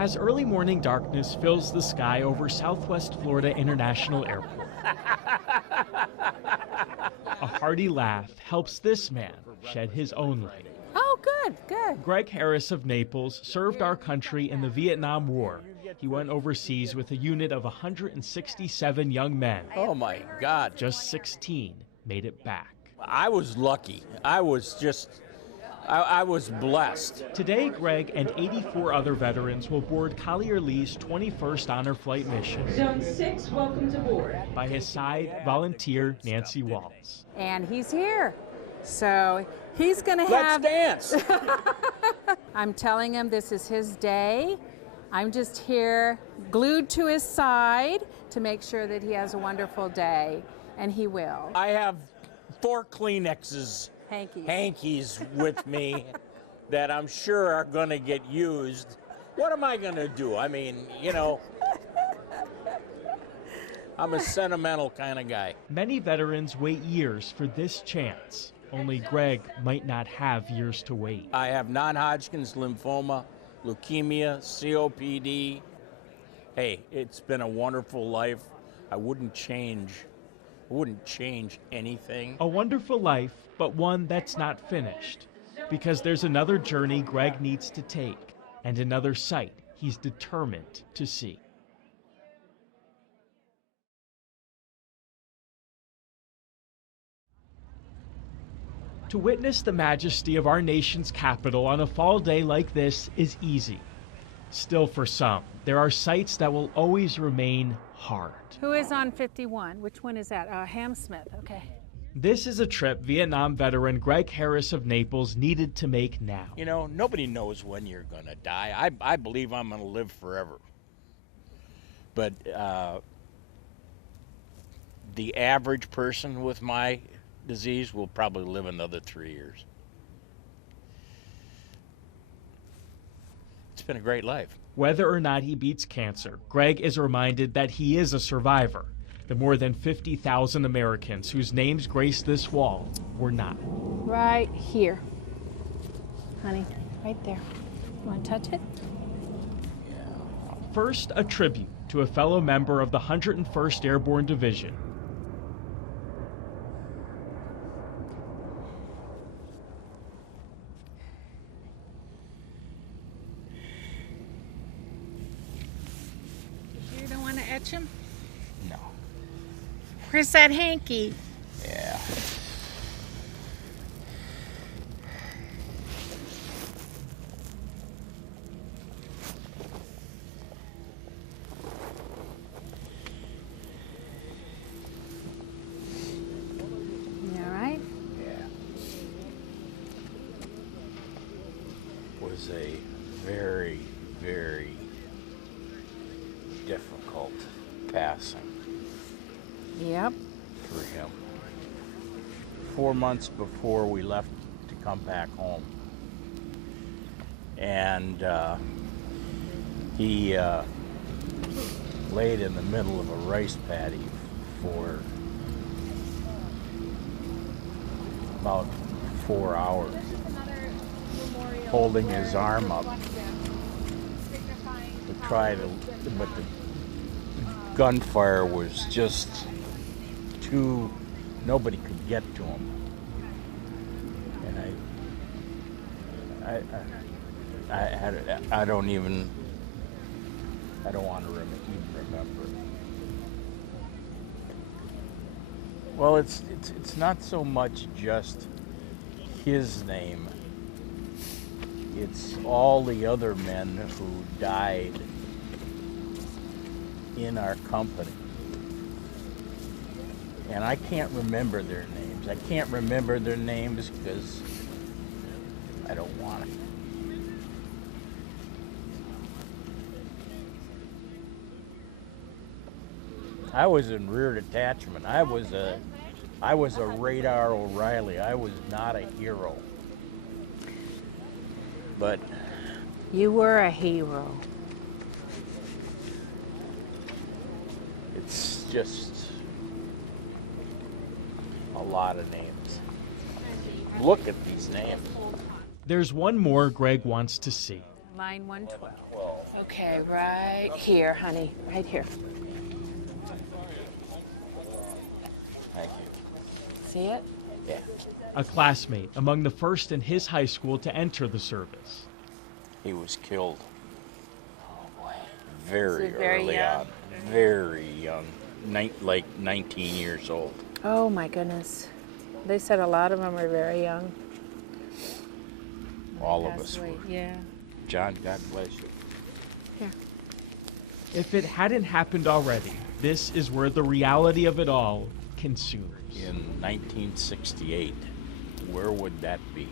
As early morning darkness fills the sky over Southwest Florida International Airport, a hearty laugh helps this man shed his own light. Oh, good, good. Greg Harris of Naples served our country in the Vietnam War. He went overseas with a unit of 167 young men. Oh my God. Just 16 made it back. I was lucky. I was blessed. Today, Greg and 84 other veterans will board Collier Lee's 21st Honor Flight mission. Zone 6, welcome to board. By his side, volunteer Nancy Waltz. And he's here. So he's going to have... Let's dance. I'm telling him this is his day. I'm just here glued to his side to make sure that he has a wonderful day, and he will. I have 4 Kleenexes, hankies with me that I'm sure are going to get used. What am I going to do? I mean, you know, I'm a sentimental kind of guy. Many veterans wait years for this chance. Only Greg might not have years to wait. I have non-Hodgkin's lymphoma, leukemia, COPD. Hey, it's been a wonderful life. I wouldn't change anything. A wonderful life, but one that's not finished. Because there's another journey Greg needs to take, and another sight he's determined to see. To witness the majesty of our nation's capital on a fall day like this is easy. Still, for some, there are sights that will always remain hard. Who is on 51? Which one is that? Hamsmith, okay. This is a trip Vietnam veteran Greg Harris of Naples needed to make now. You know, nobody knows when you're going to die. I believe I'm going to live forever. But the average person with my disease will probably live another 3 years. It's been a great life. Whether or not he beats cancer, Greg is reminded that he is a survivor. The more than 50,000 Americans whose names grace this wall were not. Right here. Honey, right there. You want to touch it? First, a tribute to a fellow member of the 101st Airborne Division. You don't want to etch him? No. Where's that hanky? Yeah. You all right? Yeah. Was a very, very difficult passing Yep. for him. 4 months before we left to come back home. And he laid in the middle of a rice paddy for about 4 hours, holding his arm up to try to, but the gunfire was just too, nobody could get to him. And I don't want to even remember. Well, it's not so much just his name. It's all the other men who died in our company. And I can't remember their names. I can't remember their names because I don't want to. I was in rear detachment. I was a Radar O'Reilly. I was not a hero. But You were a hero. it's just a lot of names. Look at these names. There's one more Greg wants to see. Line 112. Okay, right here, honey. Right here. Thank you. See it? Yeah. A classmate among the first in his high school to enter the service. He was killed. Oh boy. Very very early young? on. Very young. Like 19 years old. Oh my goodness. They said a lot of them are very young. All of Passed us away. were. Yeah. John, God bless you. Here. If it hadn't happened already, this is where the reality of it all consumes. In 1968, where would that be?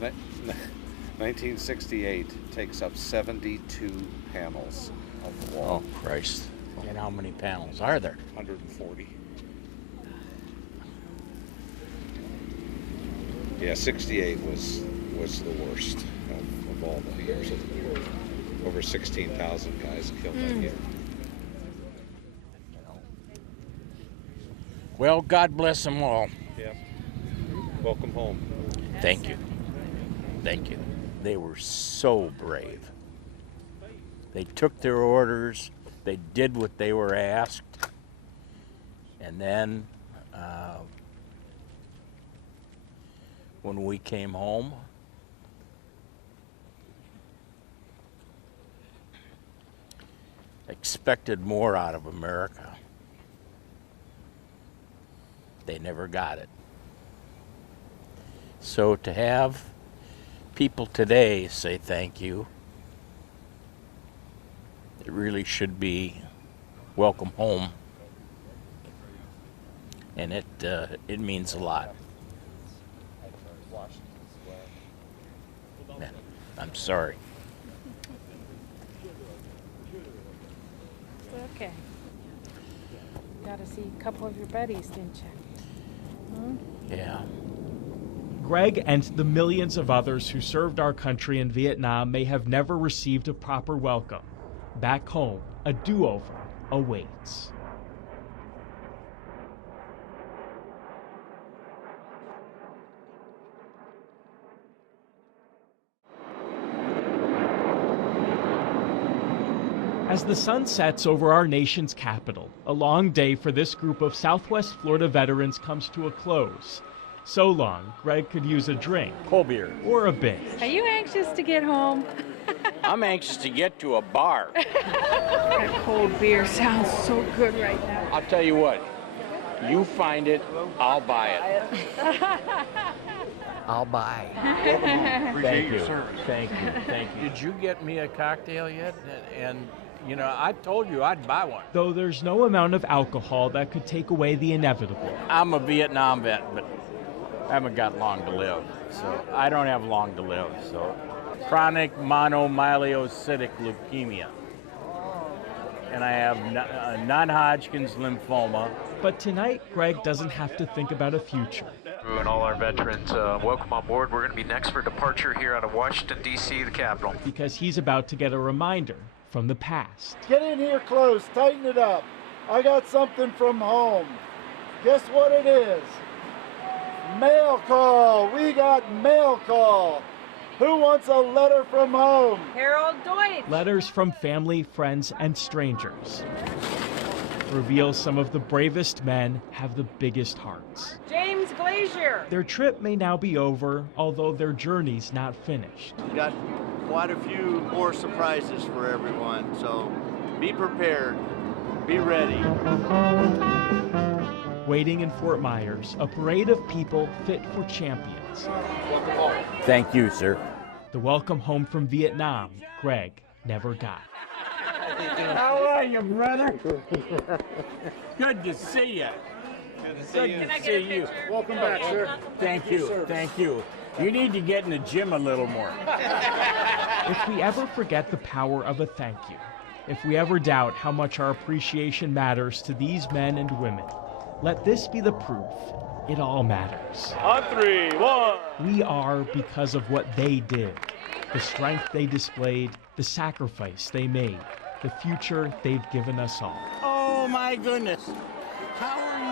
1968 takes up 72 panels of the wall. Oh, Christ. And how many panels are there? 140. Yeah, 68 was the worst of all the years of the war. Over 16,000 guys killed that year. Well, God bless them all. Yeah. Welcome home. Thank you. Thank you. They were so brave. They took their orders. They did what they were asked. And then when we came home, expected more out of America. They never got it. So to have people today say thank you, it really should be welcome home, and it means a lot. Man, I'm sorry. It's okay. Got to see a couple of your buddies, didn't you? Yeah. Greg and the millions of others who served our country in Vietnam may have never received a proper welcome. Back home, a do-over awaits. As the sun sets over our nation's capital, a long day for this group of Southwest Florida veterans comes to a close. So long, Greg could use a drink. Cold beer. Or a binge. Are you anxious to get home? I'm anxious to get to a bar. That cold beer sounds so good right now. I'll tell you what, you find it, I'll buy it. I'll buy. Thank you. Thank you. Thank you. Did you get me a cocktail yet? And you know, I told you I'd buy one. Though there's no amount of alcohol that could take away the inevitable. I'm a Vietnam vet, but I haven't got long to live. So I don't have long to live. So chronic monomyelocystic leukemia. And I have non-Hodgkin's lymphoma. But tonight, Greg doesn't have to think about a future. And all our veterans, welcome on board. We're going to be next for departure here out of Washington, D.C., the capital. Because he's about to get a reminder from the past. Get in here close, tighten it up. I got something from home. Guess what it is? Mail call. We got mail call. Who wants a letter from home? Harold Deutsch. Letters from family, friends, and strangers. Reveals some of the bravest men have the biggest hearts. James Glazier. Their trip may now be over, although their journey's not finished. We got quite a few more surprises for everyone, so be prepared, be ready. Waiting in Fort Myers, a parade of people fit for champions. Thank you, sir. The welcome home from Vietnam, Greg never got. How are you, brother? Good to see you. Good to see you. Welcome back, sir. Thank you. Thank you. You need to get in the gym a little more. If we ever forget the power of a thank you, if we ever doubt how much our appreciation matters to these men and women, let this be the proof it all matters. On 3, 1. We are because of what they did, the strength they displayed, the sacrifice they made, the future they've given us all. Oh my goodness. How are you?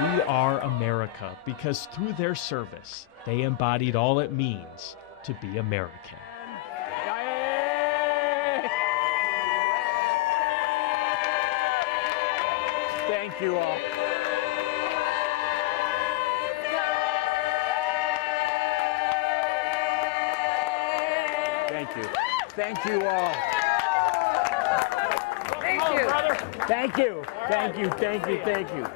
We are America because through their service, they embodied all it means to be American. Thank you all. Thank you. Thank you all. Thank you. Thank you. Thank you. Thank you. Thank you.